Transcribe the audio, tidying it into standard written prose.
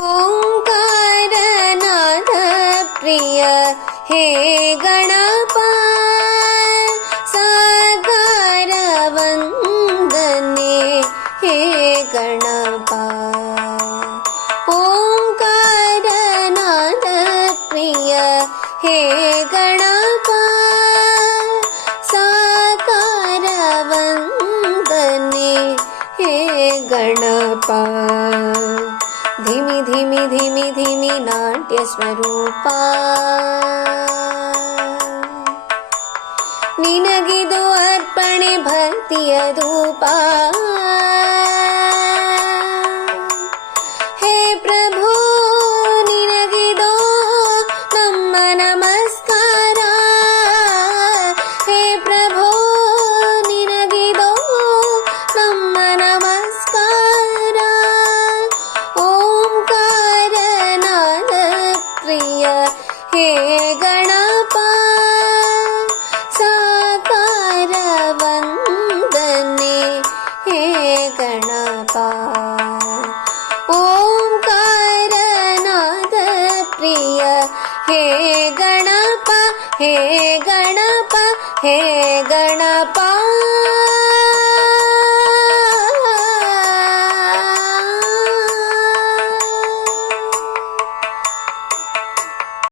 ಓಂಕಾರನಾದ ಪ್ರಿಯ ಹೇ ಗಣಪ ಸಾಕಾರ ವಂದನೆ ಹೇ ಗಣಪ. ಓಂಕಾರನಾದ ಪ್ರಿಯ ಹೇ ಗಣಪ ಸಾಕಾರ ವಂದನೆ ಹೇ ಗಣಪ. ಧಿಮಿ ಧಿಮಿ ಧಿಮಿ ಧಿಮಿ ನಾಟ್ಯ ಸ್ವರೂಪ ನಿನಗಿದು ಅರ್ಪಣೆ ಭಕ್ತಿಯ ಧೂಪ. ಹೇ ಪ್ರಭು ನಿನಗಿದೋ ನಮ್ಮ ನಮಸ್ಕಾರ. ಹೇ ಪ್ರಭು ನಿನಗಿದೋ ನಮ್ಮ ನಮಸ್ಕಾರ. ಓಂಕಾರನಾದ ಪ್ರಿಯ ಹೇ ಗಣಪ ಸಾಕಾರ ವಂದನೆ ಹೇ ಗಣಪ. ಓಂಕಾರನಾದ ಪ್ರಿಯ ಹೇ ಗಣಪ ಹೇ ಗಣಪ ಹೇ ಗಣಪ.